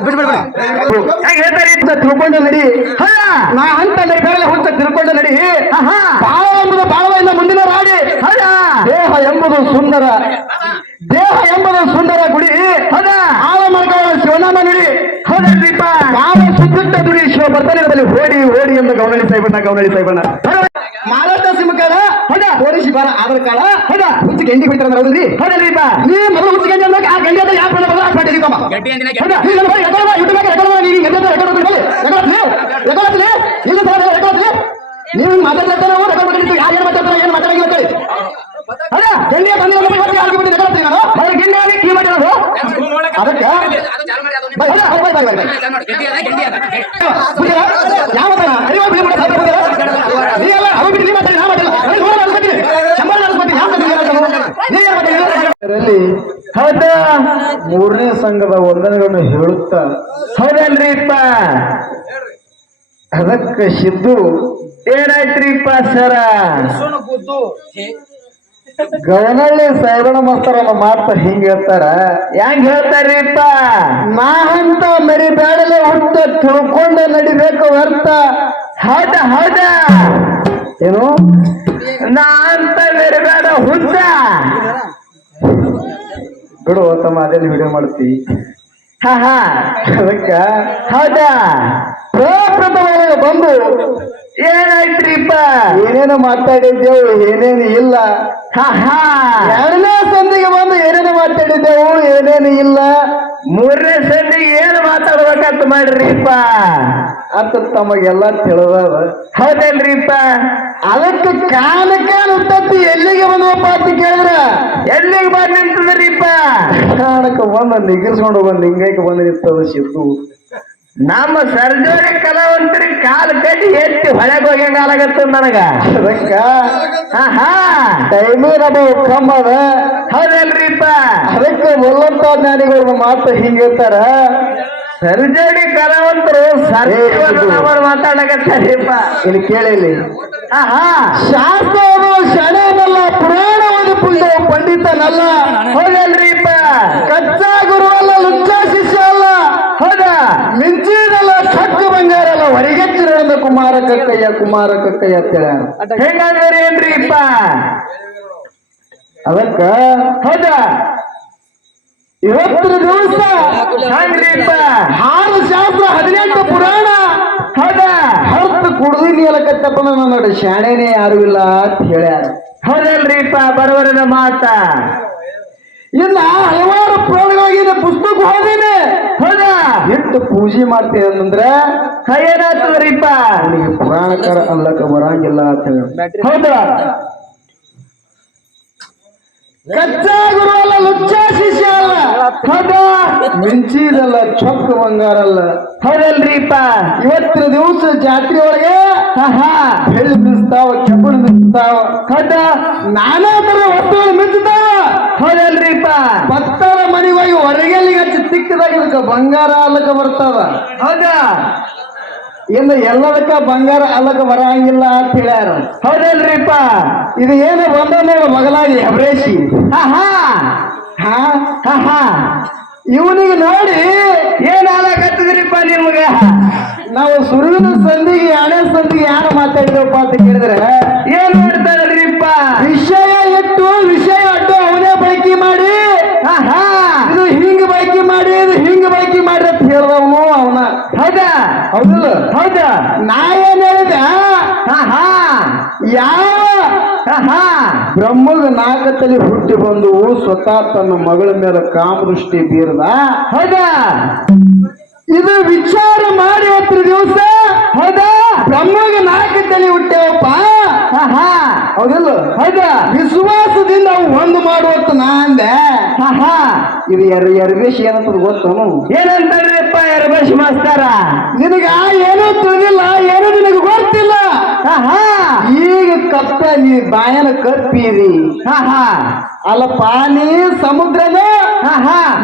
ಹೇಳ್ತಾರೆ ತಿಳ್ಕೊಂಡು ನಡಿ ನಾ ಅಂತ ಬೇರೆ ಹುಚ್ಚ ತಿಳ್ಕೊಂಡು ನಡಿ ಬಾಳ ಎಂಬುದು ಬಾಳವಿಲ್ಲ ಮುಂದಿನ ರಾಡಿ ದೇಹ ಎಂಬುದು ಸುಂದರ ಗುಡಿ ಆಳ ಮಾಡ್ಕೊಳ್ಳ ಶಿವನಾಮ ನುಡಿ ಹೌದಲ್ರಿಪ್ಪ ಕಾಲ ಸುತ್ತ ದುಡಿ ಶಿವ ಬರ್ತಾನೆ ಓಡಿ ಎಂದು ಗಮನಳಿ ಸಾಯ್ಬಣ್ಣ ಮಾರಾಟ ಸಿಮಕಾರ ಪೊಲೀಸ್ ಬಾರ ಆಧಾರ್ ಕಾರ್ಡ ಹುಚ್ಚ ಗಂಡಿ ಹೋಯ್ತಾರ ಹೌದ್ರಿ ಹೌದಲ್ರಿಪ್ಪ ನೀ ಮೊದಲು ಹುಚ್ಚ ಗಂಡಿ ಅಂದಾಗ ಆ ಗಂಡಿ ಅಂತ ಯಾವ ನೀವು ಮಾತಾಡ್ತಾರೆ ಯಾರು ಮಾತಾಡ್ತಾರೆ ಏನು ಮಾತಾಡಿಲ್ಲ ಗಂಡಿಯ ಕೀ ಮಾಡಿರೋದು ಅದಕ್ಕೆ ಹೌದಾ ಮೂರನೇ ಸಂಘದ ವಂದನೆಗಳನ್ನು ಹೇಳುತ್ತಾ ಹೌದಲ್ರಿಪ್ಪ ಅದಕ್ಕೆ ಸಿದ್ದು ಏನಾಯ್ತ್ರಿಪ್ಪ ಸರ ಗವನಹಳ್ಳಿ ಸಾಯಿಬಣ್ಣ ಮಾಸ್ತರನ್ನ ಮಾಡ್ತಾ ಹಿಂಗ ಹೇಳ್ತಾರ ಹೆಂಗ್ ಹೇಳ್ತಾರ್ರಿಪ್ಪ ನಾ ಅಂತ ಮರಿಬೇಡಲೆ ಹುಟ್ಟ ತಿಳ್ಕೊಂಡ ನಡಿಬೇಕು ವ್ಯರ್ಥ ಹೌದಾ ಏನು ನಾ ಅಂತ ಮರಿಬೇಡ ಹುಟ್ಟ ಬಿಡು ತಮ್ಮ ಅದೇನು ವಿಡಿಯೋ ಮಾಡ್ತಿ ಅದಕ್ಕ ಹೌದಾ ಪ್ರಪ್ರಥಮವಾಗಿ ಬಂದು ಏನಾಯ್ತ್ರಿಪ್ಪ ಏನೇನು ಮಾತಾಡಿದ್ದೆವು ಏನೇನು ಇಲ್ಲ ಎರಡನೇ ಸಂಧಿಗೆ ಬಂದು ಏನೇನು ಮಾತಾಡಿದ್ದೆವು ಏನೇನು ಇಲ್ಲ ಮೂರನೇ ಸಂಧಿಗೆ ಏನು ಮಾತಾಡ್ಬೇಕಂತ ಮಾಡ್ರಿಪ್ಪ ಅಂತ ತಮಗೆಲ್ಲ ತಿಳಿದವ ಹೌದಲ್ರಿಪ್ಪ ಅದಕ್ಕೆ ಕಾಲ ಉತ್ತತ್ತಿ ಎಲ್ಲಿಗೆ ಬಂದವಪ್ಪ ಅಂತ ಕೇಳಿದ್ರ ಎಲ್ಲಿಗೆ ಬಂದು ನಿಂತದ್ರಿಪ್ಪ ಕಾರಣಕ್ಕೆ ಬಂದ ನಿಗರ್ಸ್ಕೊಂಡು ಬಂದು ಲಿಂಗೈಕೆ ಬಂದು ನಿಂತದ ಸಿದ್ದು ನಮ್ಮ ಸರ್ಜರಿ ಕಲಾವಂತರಿಗೆ ಕಾಲು ಕಟ್ಟಿ ಎತ್ತಿ ಹೊಳೆಗೆ ಹೋಗ್ಯಂಗಾಲಾಗತ್ತ ನನಗ ಅದಕ್ಕ ಟೈಮೇ ನಮ್ಮ ಕಮ್ಮದ ಹೌದಲ್ರಿಪ್ಪ ಅದಕ್ಕೆ ಒಲ್ಲಂತ ಜ್ಞಾನಿಗಳ ಮಾತು ಹಿಂಗಿರ್ತಾರ ಸರ್ಜರಿ ಕಲಾವಂತರು ಮಾತಾಡಕತ್ತಾರಿಪ್ಪ ಇಲ್ಲಿ ಕೇಳಿಲಿ ಶಾಸ್ತ್ರ ಶಣನಲ್ಲ ಪುರಾಣ ಓದಿ ಪಂಡಿತನಲ್ಲ ಹೌದಲ್ರಿಪ್ಪ ಕಚ್ಚಾ ಗುರು ಅಲ್ಲ ಲುಚ್ಚ ಶಿಷ್ಯ ಅಲ್ಲ ಹೌದಾ ಮಿಂಚಿದಲ್ಲ ಕಟ್ಟು ಬಂಗಾರ ಅಲ್ಲ ಹೊರಗೆಚ್ಚಿರೋದ ಕುಮಾರ ಕಕ್ಕಯ್ಯ ಅಂತೇಳ ಹೆಂಗಂದ್ರೆ ಏನ್ರಿಪ್ಪ ಅದಕ್ಕ ಹೌದಾ ಇವತ್ತಿನ ದಿವಸ ಹಂಗ್ರಿಪ್ಪ 6 ಶಾಸ್ತ್ರ 18 ಪುರಾಣ ಹೌದಾ ಹೊರತು ಕುಡ್ದು ನೀಲಕತ್ತಪ್ಪ ನೋಡಿ ಶಾಣೆನೇ ಯಾರು ಇಲ್ಲ ಅಂತ ಹೇಳ್ಯಾರ ಹೌದಲ್ರಿಪ್ಪ ಬಡವರನ ಮಾತ ಇನ್ನ ಹಲವಾರು ಪುರಾಣಗಳಿಗೆ ಪುಸ್ತಕ ಓದಿನಿ ಹೌದಾ ಎಷ್ಟು ಪೂಜೆ ಮಾಡ್ತೀನಿ ಅಂತಂದ್ರೆ ಏನಾಗ್ತದ್ರಿಪ್ಪ ಅವನಿಗೆ ಪುರಾಣಕಾರ ಅಲ್ಲಕ ಬರಂಗಿಲ್ಲ ಅಂತ ಹೇಳಿ ಹೌದಾ ಕಚ್ಚಾ ಗುರು ಅಲ್ಲ ಲುಚ್ಚ ಶಿಷ್ಯ ಅಲ್ಲ ಹೌದಾ ಮಿಂಚಿದಲ್ಲ ಚೊಕ್ಕ ಬಂಗಾರ ಅಲ್ಲ ಹೌದಲ್ರಿಪ್ಪ ಇವತ್ತಿನ ದಿವಸ ಜಾತ್ರೆ ಒಳಗೆ ಬೆಳ್ಳಿ ಮಿಂಚ್ತಾವ ಕೆಬ್ಬಣ ಮಿಂಚ್ತಾವ ಹೌದಾ ನಾನಾ ತರ ವಸ್ತುಗಳು ಮಿಂಚ್ತಾವ ಹೌದಲ್ರಿಪ್ಪ ಭಕ್ತರ ಮನೆಗೆ ಹೋಗಿ ಹೊರಗೆಲ್ಲಿಗೆ ಹಚ್ಚಿ ತಿಕ್ಕದಾಗ ಇದಕ್ಕ ಬಂಗಾರ ಅಲ್ಲಕ ಬರ್ತದ ಹೌದಾ ಇನ್ನು ಎಲ್ಲದಕ್ಕ ಬಂಗಾರ ಅಲ್ಲಕ ಬರಂಗಿಲ್ಲ ಅಂತ ಹೇಳ್ಯಾರ ಹೌದಲ್ರಿಪ್ಪ ಇದು ಏನು ಬಂದ ಮಗಲಾಗಿ ಹೆಬ್ರೇಶಿ ಇವನಿಗೆ ನೋಡಿ ಏನ್ ಹಾಲಾಗತ್ತದ್ರಿಪ್ಪ ನಿಮ್ಗೆ ನಾವು ಸುರುವಿನ ಸಂಧಿಗೆ ಎರಡನೇ ಸಂಧಿಗೆ ಯಾರು ಮಾತಾಡಿದಪ್ಪ ಅಂತ ಕೇಳಿದ್ರೆ ಏನ್ ಮಾಡ್ತಾರಲ್ರಿಪ್ಪ ವಿಷಯ ಇಟ್ಟು ವಿಷಯ ಅಡ್ಡು ಅವನೇ ಬೈಕಿ ಮಾಡಿ ಇದು ಹಿಂಗ ಬೈಕಿ ಮಾಡಿ ಇದು ಹಿಂಗ ಬೈಕಿ ಮಾಡಿ ಅಂತ ಹೇಳ್ದವನು ಅವನ ಹೌದಾ ಹೌದಲ್ಲ ಹೌದಾ ನಾ ಏನ್ ಹೇಳಿದೆ ಯಾವ ಬ್ರಹ್ಮಗ 4 ತಲೆ ಹುಟ್ಟಿ ಬಂದು ಸ್ವತಃ ತನ್ನ ಮಗಳ ಮೇಲೆ ಕಾಮದೃಷ್ಟಿ ಬೀರ್ದ ಹೌದಾ ಇದು ವಿಚಾರ ಮಾಡಿ ಇವತ್ತಿನ ದಿವಸ ಹೌದಾ ಬ್ರಹ್ಮಗ 4 ತಲೆ ಹುಟ್ಟೇವಪ್ಪ ಹೌದಲ್ಲ ಹೌದಾ ವಿಶ್ವಾಸದಿಂದ ಒಂದು ಮಾಡುವತ್ತು ನಾ ಅಂದೆ ಇದು ಎರಬೇಶಿ ಏನಂತದ ಗೊತ್ತನು ಏನಂತಾರ್ರಿಪ್ಪ ಎರಬೇಶಿ ಮಾಸ್ತಾರ ನಿನಗ ಏನೂ ತಿಳಿದಿಲ್ಲ ಏನೂ ನಿನಗೆ ಗೊತ್ತಿಲ್ಲ ಈಗ ಕಪ್ಪ ನೀ ಬಾಯನ ಕಪ್ಪಿರಿ ಅಲ್ಲಪ್ಪ ನೀ ಸಮುದ್ರದ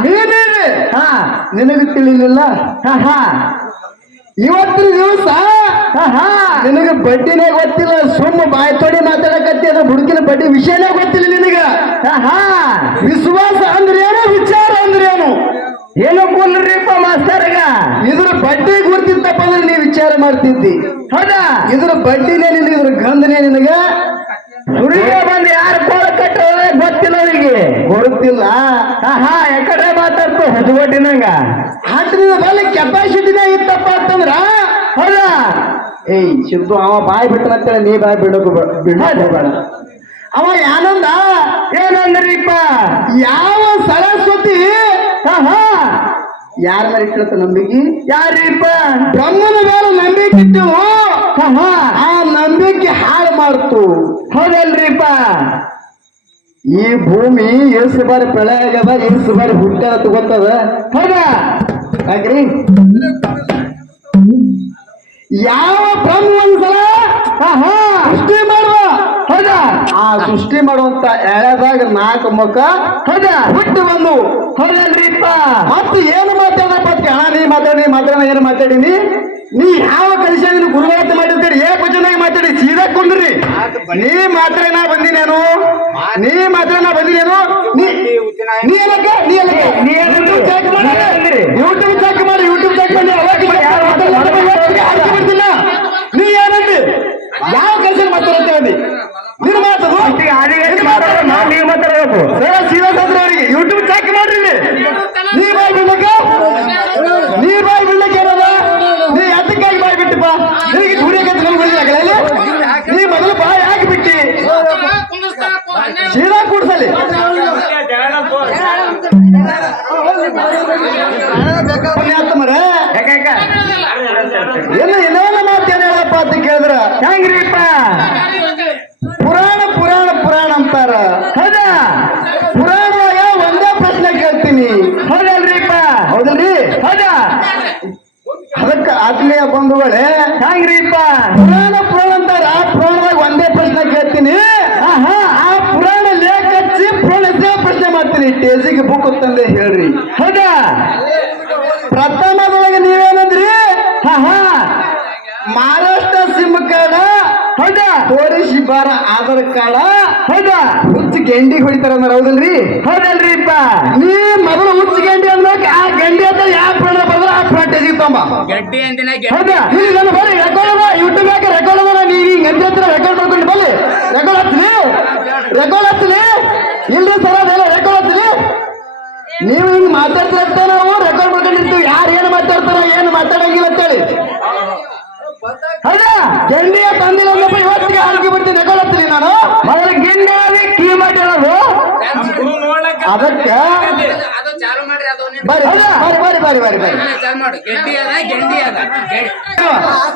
ಮೀನಿರಿ ನಿನಗೆ ತಿಳಿಲಿಲ್ಲ ಇವತ್ತಿನ ದಿವಸ ನಿನಗೆ ಬಡ್ಡಿನೇ ಗೊತ್ತಿಲ್ಲ ಸುಮ್ಮ ಬಾಯಿ ತೊಡಿ ಮಾತಾಡಕತ್ತಿ ಅದ ಬುಡುಕಿನ ಬಡ್ಡಿ ವಿಷಯನೇ ಗೊತ್ತಿಲ್ಲ ನಿನಗ ವಿಶ್ವಾಸ ಅಂದ್ರೆ ಏನು ವಿಚಾರ ಅಂದ್ರೆ ಏನು ಏನೋ ಕೊಲ್ರಿಪ್ಪ ಮಾಸ್ತರ್ಗ ಮಾಡ್ತಿದ್ದಿ. ಹೌದಾ? ಇದ್ರ ಬಡ್ಡಿನೇ ನಿನಗೆ, ಇದ್ರ ಗಂಧನೇ ನಿನಗೆ. ಹುಡುಗ ಬಂದು ಯಾರು ಕೋಳ ಕಟ್ಟ ಗೊತ್ತಿಲ್ಲ ಅವರಿಗೆ. ಗೊತ್ತಿಲ್ಲ. ಯಾಕಡೆ ಮಾತಾಡ್ತು ಹೊಸಗೊಟ್ಟಿನಂಗ. ಹಾಟಿನ ಮೇಲೆ ಕೆಪಾಸಿಟಿನೇ ಇತ್ತಪ್ಪ ಅಂತಂದ್ರ. ಹೌದಾ? ಏಯ್ ಸಿದ್ದು, ಅವ ಬಾಯಿ ಬಿಟ್ಟನಂತೇಳಿ ನೀ ಬಾಯಿ ಬಿಡಬೇಡ. ಅವ ಯಾನಂದ, ಏನಂದ್ರಿಪ್ಪ? ಯಾವ ಸರಸ್ವತಿ ಯಾರ ಮೇಲೆ ಇಟ್ಟಿರ್ತ ನಂಬಿಕೆ? ಯಾರಿಪ್ಪ? ಬ್ರಹ್ಮನ ಮೇಲೆ ನಂಬಿಕೆ ಇಟ್ಟು ಆ ನಂಬಿಕೆ ಹಾಳು ಮಾಡ್ತು. ಹೌದಲ್ರಿಪ್ಪ? ಈ ಭೂಮಿ ಎಷ್ಟು ಬಾರಿ ಪ್ರಳಯ ಆಗ್ಯದ, ಎಷ್ಟು ಬಾರಿ ಹುಟ್ಟ್ಯಾದ ತಗೋತದ. ಹೌದಾ? ಯಾಕ್ರಿ? ಯಾವ ಬ್ರಹ್ಮ ಒಂದ್ಸಲ ಸೃಷ್ಟಿ ಮಾಡುವ, ಹೌದಾ? ಆ ಸೃಷ್ಟಿ ಮಾಡುವಂತ ಎಳೆದಾಗ 4 ಮುಖ ಹೌದಾ? ಹುಟ್ಟು ಬಂದು. ಹೌದಲ್ರಿಪ್ಪ? ಮತ್ತೆ ಏನು ಮಾತಾಡಪ್ಪ? ನೀ ಮಾತಾಡ ಏನು ಮಾತಾಡಿನಿ? ನೀ ಯಾವ ಕಲಿಸ ಗುರುಗಳತ್ತ ಮಾಡಿರ್ತೀರಿ? ಏಕವಚನಾಗಿ ಮಾತಾಡಿ ಸೀದಾ ಕೊಂಡ್ರಿ. ನೀ ಮಾತ್ರ ನಾ ಬಂದಿನೇನು? ನೀ ಏನಕ್ಕೆ ಯೂಟ್ಯೂಬ್ ಚೆಕ್ ಮಾಡಿ ಬರ್ತಿಲ್ಲ. ನೀ ಏನಂದಿ? ಯಾವ ಕಲಿಸ ಮಾತಾಡ್ತೇವೆ? ನೀನು ಮಾತಾಡು, ನೀವು ಮಾತಾಡಬೇಕು. ಸೀದಾ ತಂದ್ರೆ ಅವರಿಗೆ ಯೂಟ್ಯೂಬ್ ಚೆಕ್ ಮಾಡ್ರಿ. ನೀ ಬಾಯ್ ಬಿಡ್ಲಕ್ಕ ಏನಲ್ಲ? ನೀ ಅದಕ್ಕಾಗಿ ಬಾಯ್ ಬಿಟ್ಟಪ್ಪ. ನಿನಗೆ ದುಡಿಯಕ್ಕೆ ನೀ ಮೊದಲು ಬಾಯ್ ಹಾಕಿ ಬಿಟ್ಟಿ ಸೀದಾ ಕೂಡ್ಸಲಿ. ಇನ್ನೊಂದು ಮಾತು ಏನ್ ಹೇಳಪ್ಪ ಅಂತ ಕೇಳಿದ್ರ ಹೆಂಗ್ರಿಪ್ಪ? ಪುರಾಣ ಅಂತಾರ. ಹೌದಾ? ಪುರಾಣದಾಗ ಒಂದೇ ಪ್ರಶ್ನೆ ಕೇಳ್ತೀನಿ. ಹೌದಲ್ರಿಪ್ಪ? ಹೌದಲ್ರಿ? ಹೌದಾ? ಅದಕ್ಕ ಆತ್ಮೀಯ ಬಂಧುಗಳೇ, ಹೆಂಗ್ರಿಪ್ಪ? ಪುರಾಣ ಅಂತಾರ. ಪುರಾಣದಾಗ ಒಂದೇ ಪ್ರಶ್ನೆ ಕೇಳ್ತೀನಿ. ಆ ಪುರಾಣ ಲೇಖ ಹಚ್ಚಿ ಪ್ರಶ್ನೆ ಮಾಡ್ತೀನಿ. ಟೇಜಿಗೆ ಬುಕ್ ತಂದೆ ಹೇಳ್ರಿ. ಹೌದಾ? ಪ್ರಥಮದೊಳಗೆ ನೀವೇನಂದ್ರಿ? ಮಹಾರಾಷ್ಟ್ರ ಸಿಮ್ ಕಾರ್ಡ, ಹೌದಾ? ತೋರಿಸಿ ಬಾರ ಆಧಾರ್ ಕಾರ್ಡ, ಹೌದಾ? ಹುಚ್ಚ ಗೆಂಡಿ ಹೊಡಿತಾರ ಅಂದ್ರ. ಹೌದಲ್ರಿ? ಹೌದಲ್ರಿಪ್ಪ? ನೀ ಮೊದಲು ಹುಚ್ಚ ಗೆಂಡಿ ಅಂದಾಗ ಆ ಗೆಂಡಿ ಅಂತ ಯಾವ ಪ್ರಾಣ ಬಂದ್ರ ಆ ಪ್ರಾಟೇಜಿಗೆ ತೊಂಬ. ಹೌದಾ? ಇಲ್ಲಿ ನನ್ನ ಬರೀ ರೆಕಾರ್ಡ್ ಯೂಟ್ಯೂಬ್ ಯಾಕೆ ರೆಕಾರ್ಡ್ ಅದ? ನೀ ಗಂಟೆ ಹತ್ರ ರೆಕಾರ್ಡ್ ಮಾಡ್ಕೊಂಡು ಬಲ್ಲಿ ರೆಕಾರ್ಡ್ ಹಚ್ಚಲಿ. ಇಲ್ರಿ ಸರ್, ಅದೆಲ್ಲ ರೆಕಾರ್ಡ್ ಹಚ್ಚಲಿ. ನೀವು ಹಿಂಗ್ ಮಾತಾಡ್ತಿರತ್ತ ನಾವು ರೆಕಾರ್ಡ್ ಮಾಡ್ಕೊಂಡಿರ್ತೀವಿ. ಯಾರು ಏನು ಮಾತಾಡ್ತಾರ, ಏನು ಮಾತಾಡಂಗಿಲ್ಲ ಅಂತೇಳಿ. ಹೌದಾ? ಗೆಂಡಿಯ ತಂದಿಲ್ಲ ಅಂದಪ್ಪ, ಇವತ್ತಿಗೆ ಆಳ್ಕೆ ಬಿಡ್ತೀನಿ. ರೆಕಾರ್ಡ್ ಹಚ್ಚಲಿ. ನಾನು ಮೊದಲ ಗಿಂಡಿ ಕೀ ಮಾಡಿರೋದು ಅದಕ್ಕೆ ಬರ್ರಿ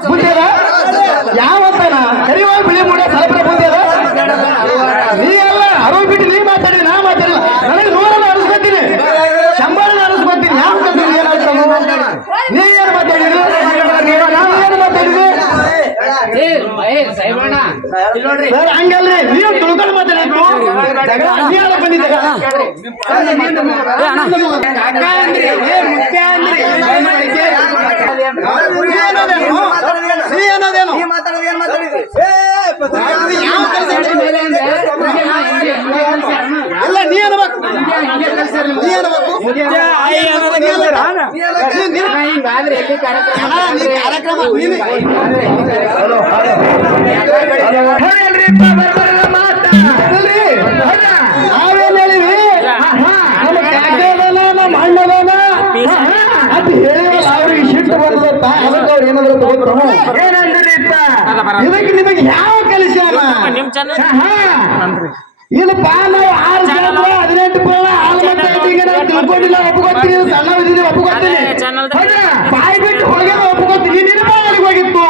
ಬುದ್ಧಿ ಅದ ಯಾವತ್ತನ ಕರಿವ ಬಿಳಿ ಮೂಡ ಸಲಪರ ಬುದ್ಧಿ ಅದ. ನೀ ಅಲ್ಲ ಅರೋ ಬಿಟ್ಟು ನೀ ಮಾತಾಡಿ, ನಾ ಮಾತಾಡಿಲ್ಲ. ನನಗೆ 100 ಅನಿಸ್ಕೊತೀನಿ, 100 ಅನಿಸ್ಕೊತೀನಿ. ಯಾವ ಕಲ್ತೀನಿ ಏನಾಗ್ತದ? ನೀ ಏನು ಮಾತಾಡಿದ್ರು? ಸರ್ ಹಂಗಲ್ರಿ, ನೀವು ತುಳ್ಕೊಂಡು ಮಾತಾಡಬೇಕು. ಅನ್ಯಾಯ ಬಂದಿದ್ದ ಎಲ್ಲ ನೀ ಅನ್ಬೇಕು. ನಾವೇನ್ ಹೇಳಿವಿ? ನಮ್ಮ ಕಾಕದನ, ನಮ್ಮ ಅಣ್ಣದನ ಅಂತ ಹೇಳಿವಲ್ಲ, ಅವ್ರಿಗೆ ಸಿಟ್ಟು ಬಂದತ್ತ. ಅದಕ್ಕೆ ಅವ್ರು ಏನಾದ್ರು ತಗೋತಾರ. ಏನಂದ್ರಿಪ್ಪ? ಇದಕ್ಕೆ ನಿಮಗೆ ಯಾವ ಕಲಿಸ್ಯಾನ? ಇಲ್ಲಪ್ಪ, ನಾವು 6 ಜನ 18 ಪುರಾಣ ತಿಳ್ಕೊಂಡಿಲ್ಲ, ಒಪ್ಪಿಕೊಡ್ತೀನಿ. ಸಣ್ಣವಿದ್ದೀನಿ, ಒಪ್ಪಿಕೊಡ್ತೀನಿ. ಬಾಯಿ ಬಿಟ್ಟು ಹೋಗ್ಯಾರ, ಒಪ್ಪಿಕೊಡ್ತೀನಿ. ನಿನ್ನ ಬಾಯಿಗೆ ಹೋಗಿತ್ತು.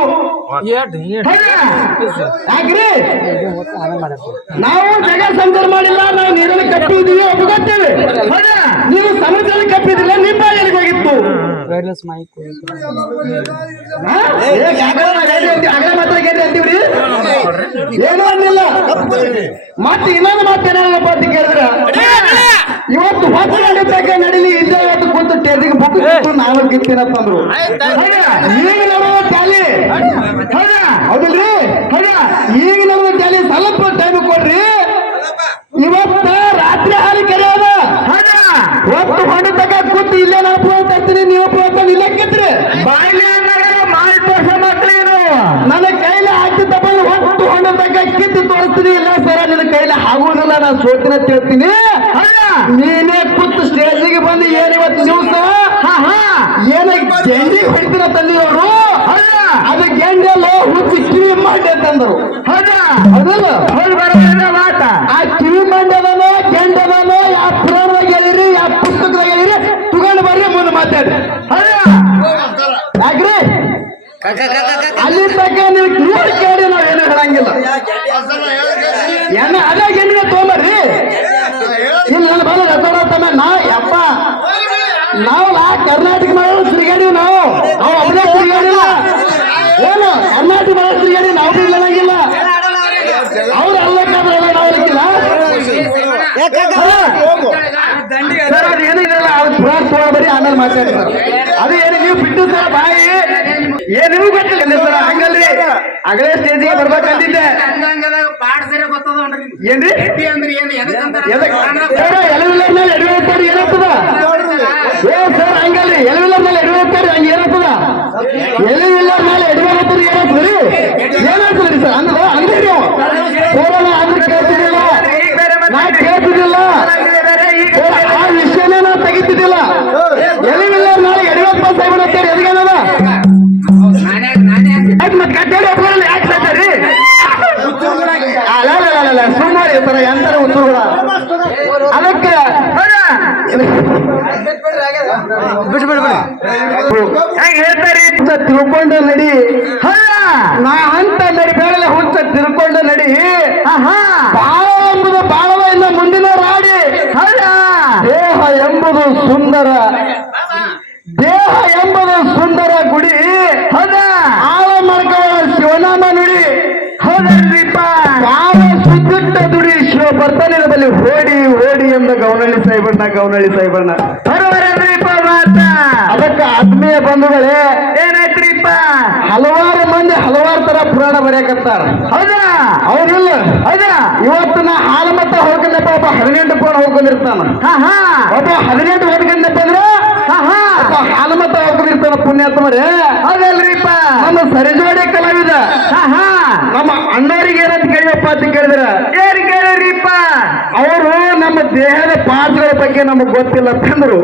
ಯಾಕ್ರಿ? ನಾವು ಜಗ ಸಂಚಾರ ಮಾಡಿಲ್ಲ, ನಾವು ನೀರಲ್ಲಿ ಕಟ್ಟಿದ್ದೀವಿ, ಒಪ್ಪಿಕೊಡ್ತೇವೆ. ನೀವು ಸಮುದ್ರದಲ್ಲಿ ಕಪ್ಪಿದಿಲ್ಲ, ನಿಮ್ಮ ಬಾಯಿಗೆ ಹೋಗಿತ್ತು. ಆಗಲೇ ಮಾತ್ರ ಗೆದ್ದೆ ಅಂತೀವ್ರಿ, ಏನೂ ಅಂದಿಲ್ಲ. ಮತ್ತೆ ಇನ್ನೊಂದು ಮಾತೇನಪ್ಪ ಅಂತ ಕೇಳಿದ್ರ, ಇವತ್ತು ಹೊತ್ತು ನಡೀತಕ್ಕ ನಡೀಲಿ, ಇಲ್ಲ ಇವತ್ತು ಕೂತು ಟೇಜಿಗೆ ಬುಕ್ ನಾನು ಗಿತ್ತೀನಂತಂದ್ರು. ಈಗ ನಡುವ ಟ್ಯಾಲಿ ಹೌದಿಲ್ರಿ? ಈಗ ನಡುವ ಟ್ಯಾಲಿ ಸ್ವಲ್ಪ ಟೈಮ್ ಕೊಡ್ರಿ. ಇವತ್ತ ರಾತ್ರಿ ಹಾಲಿ ಕರೆಯೋದ ಹೊತ್ತು ಹೊಂಡತಕ್ಕ ಕೂತು ಇಲ್ಲೇ ನಾವು ಫೋನ್ ತರ್ತೀನಿ, ನೀವು ಫೋನ್ ಇಲ್ಲೇ ಕಿತ್ರಿ ಬಾಯಿಲೆ ಮಾಡಿ ತೋರ್ಸ ಮಾತ್ರ ನಾ ಸೋತಿನ ಹೇಳ್ತೀನಿ ನೀನೇ ಕೂತು ಸ್ಟೇಜಿಗೆ ಬಂದು ಏನ್ ಇವತ್ತು ದಿವಸ ಏನ ಗೆಂಡಿ ಹೊಡಿತೀರ ತಂದಿಯವರು ಅದು ಗೆಂಡೆಲ್ಲ ಹುಚ್ಚಿ ಕಿವಿ ಮಂಡ್ಯ ತಂದರು ಹೌದಲ್ಲ ಮಾತ ಆ ಕಿವಿ ಮಂಡ್ಯದನೋ ಗೆಂಡದನೋ ಯಾವ ಪುರಾಣದಾಗ ಹೇಳಿರಿ ಯಾವ ಪುಸ್ತಕದಾಗ ಹೇಳಿರಿ ತಗೊಂಡು ಬರ್ರಿ ಮುಂದೆ ಮಾತಾಡ್ರಿ ಯಾಕ್ರಿ ಅಲ್ಲಿ ತಕ್ಕ ನೀವು ನೋಡಿ ಕೇಳಿ ನಾವೇನು ಹೇಳಂಗಿಲ್ಲ ಅದೇ ಗೆಂಡಿನ ತೊಗೊಂಬರ್ರಿ ಇಲ್ಲಿ ನನ್ನ ಬಂದ ರೆಕಾರ್ಡ್ ನಾ ಯಪ್ಪ ನಾವು ಕರ್ನಾಟಕ ಮಾಡೋ ತಿರುಗಾಡಿ ನಾವು ಅವರೇ ತಿರುಗಾಡಿಲ್ಲ ಏನು ಕರ್ನಾಟಕ ಮಾಡೋ ತಿರುಗಾಡಿ ನಾವು ಬಿ ಇಲ್ಲಂಗಿಲ್ಲ ಅವ್ರು ಅಲ್ಲಕ್ಕಾದ್ರಲ್ಲ ನಾವು ಇರ್ತಿಲ್ಲ ಸರ್ ಅದು ಏನಿಲ್ಲ ಅವ್ರು ಪುರಾಣ ತೊಗೊಳ್ಬರಿ ಆಮೇಲೆ ಮಾತಾಡ್ತಾರೆ ಅದು ಏನು ನೀವು ಬಿಟ್ಟು ಸರ್ ಬಾಯಿ ಏನ್ ನಿಮಗೂ ಗೊತ್ತಿಲ್ಲ ಸರ್ ಹಂಗಲ್ರಿ ಅಗಲೇ ಸ್ಟೇಜಿಗೆ ಬರ್ಬೇಕಂತಿದ್ದೆ ಏನ್ರಿ ಎಲವಿಲ್ಲರ್ ಮೇಲೆ ಎಡವೇತಾರೆ ಏನಾಗ್ತದ ಏ ಸರ್ ಹಂಗಲ್ರಿ ಎಲವಿಲ್ಲರ್ ಮೇಲೆ ಎಡವೇತಾರೆ ಹಂಗ ಏನಾಗ್ತದ ಎಲವಿಲ್ಲರ್ ಮೇಲೆ ಎಡವೇತಾರೆ ಏನಾಗ್ತದ್ರಿ ಏನಾಗ್ತದ್ರಿ ಸರ್ ಅಂದ್ರ ಅಂದ್ರಿ ನೀವು ಸೋರಲ್ಲ ಅಂದ್ರೆ ಕೇಳ್ತಿದ್ದಿಲ್ಲ ನಾ ಕೇಳ್ತಿದ್ದಿಲ್ಲ ಆ ವಿಷಯನೇ ನಾವು ತೆಗಿತಿದ್ದಿಲ್ಲ ಎಲವಿಲ್ಲರ್ ಮೇಲೆ ಎಡವೇತ್ ಪಾಸ್ ಆಗ್ಬಿಡತ್ತೇರಿ ಎದಗೇನದ ಮತ್ತೆ ಕಟ್ಟಡಿ ಒಬ್ಬರಲ್ಲಿ ಯಾಕೆ ಸಾಕ್ತಾರ್ರಿ ಅಲ್ಲ ಸುಮಾರು ಸರ ಎಂತರ ಉತ್ತರಗಳ ಅದಕ್ಕೆ ಹೇಳ್ತಾರಿ ತಿಳ್ಕೊಂಡ ನಡಿ ನಾ ಅಂತ ನಡಿ ಬೇಡಲ್ಲ ಹುಚ್ಚ ತಿಳ್ಕೊಂಡ ನಡಿ ಬಾಳ ಎಂಬುದು ಬಾಳವ ಇಲ್ಲ ಮುಂದಿನ ರಾಡಿ ದೇಹ ಎಂಬುದು ಸುಂದರ ದೇಹ ಎಂಬುದು ಸುಂದರ ಗುಡಿ ಆಳ ಮಾಡ್ಕೊಳ್ಳ ಶಿವನಾಮ ನುಡಿ ಹೌದಲ್ರಿಪ್ಪ ಕಾಲ ಸುತ್ತಿಟ್ಟ ದುಡಿ ಶಿವ ಬರ್ತಾನೆ ಬಲ್ಲಿ ಓಡಿ ಓಡಿ ಎಂದ ಗೌನಳ್ಳಿ ಸಾಹೇಬಣ್ಣ ಬರೋಬರಲ್ರಿಪ್ಪ ಮಾತ ಅದಕ್ಕೆ ಆತ್ಮೀಯ ಬಂಧುಗಳೇ ಏನಾಯ್ತ್ರಿಪ್ಪ ಹಲವಾರು ಮಂದಿ ಹಲವಾರು ತರ ಪುರಾಣ ಬರೆಯಕತ್ತಾರ ಹೌದಾ ಅವ್ರಿಲ್ಲ ಹೌದಾ ಇವತ್ತು ನಾ ಹಾಲು ಮತ್ತ ಹೋಗ್ಕೊಂಡಪ್ಪ ಒಬ್ಬ 18 ಪುರಾಣ ಹೋಗ್ಕೊಂಡಿರ್ತಾನ ಒಬ್ಬ 18 ಹೋಗ್ಕೊಂಡಪ್ಪ ಅಂದ್ರೆ ಹಾಲು ಮತ್ತ ಹೋಗ್ಕೊಂಡಿರ್ತಾನ ಪುಣ್ಯಾತ್ಮರೇ ಹೌದಲ್ರಿಪ್ಪ ನಮ್ಮ ಸರಿಜೋಡಿ ಕಲಾವಿದ ನಮ್ಮ ಅಣ್ಣವರಿಗೆ ಏನಂತ ಕೇಳಿಯಪ್ಪ ಅಂತ ಕೇಳಿದ್ರ ಏನ್ ಕೇಳಿರಿಪ್ಪ ಅವರು ನಮ್ಮ ದೇಹದ ಪಾರ್ಟ್ಗಳ ಬಗ್ಗೆ ನಮಗ್ ಗೊತ್ತಿಲ್ಲ ಅಂತಂದ್ರು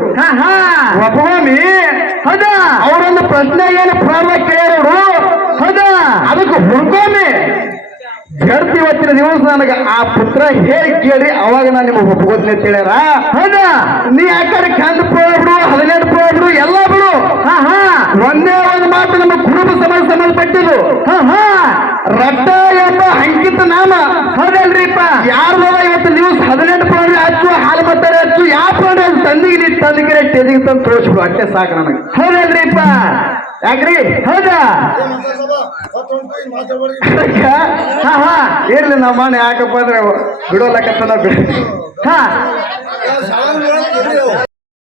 ಒಬ್ಬೊಮ್ಮೆ ಹೌದಾ ಅವರೊಂದು ಪ್ರಶ್ನೆ ಏನು ಪ್ರಾರಂಭ ಕೇಳೋರು ಹೌದಾ ಅದಕ್ಕೆ ಹುಡ್ಕೊಮ್ಮೆ ಜಡ್ತಿ ಇವತ್ತಿನ ದಿವಸ ನನಗೆ ಆ ಪುತ್ರ ಹೇಳಿ ಕೇಳಿ ಅವಾಗ ನಾನು ನಿಮಗೆ ಒಪ್ಕೋತೀನಿ ಅಂತ ಹೇಳ್ಯಾರ ಹೌದಾ ನೀ ಯಾಕಂದ್ರೆ ಕಂದ ಬಿಡು 18 ಬಿಡು ಎಲ್ಲ ಬಿಡು ಒಂದೇ ಒಂದು ಮಾತು ನಮ್ಮ ಕುಟುಂಬ ಸಂಬಂಧಪಟ್ಟಿದ್ದು ರಟ್ಟ ಎಂಬ ಅಂಕಿತ ನಾಮ ಹೌದಲ್ರಿಪ್ಪ ಯಾರ್ದ ಇವತ್ತು ದಿವಸ 18 ಪ್ರಾಣಿ ಹಚ್ಚು ಹಾಲು ಮತ್ತಾರೆ ಹಚ್ಚು ಯಾವ ಪ್ರಾಣಿ ತಂದಿಗೆ ನೀ ತಂದಿಗೆ ಟೆದಿಗೆ ತಂದು ತೋರಿಸ್ಬಿಡು ಅಷ್ಟೇ ಸಾಕು ನನಗೆ ಹೌದಲ್ರಿಪ್ಪ ಯಾಕ್ರಿ ಹೌದಾ ಇರ್ಲಿ ನಮ್ಮ ಮನೆ ಯಾಕಪ್ಪ ಅಂದ್ರೆ ಬಿಡೋಲಕ್ಕತ್ತ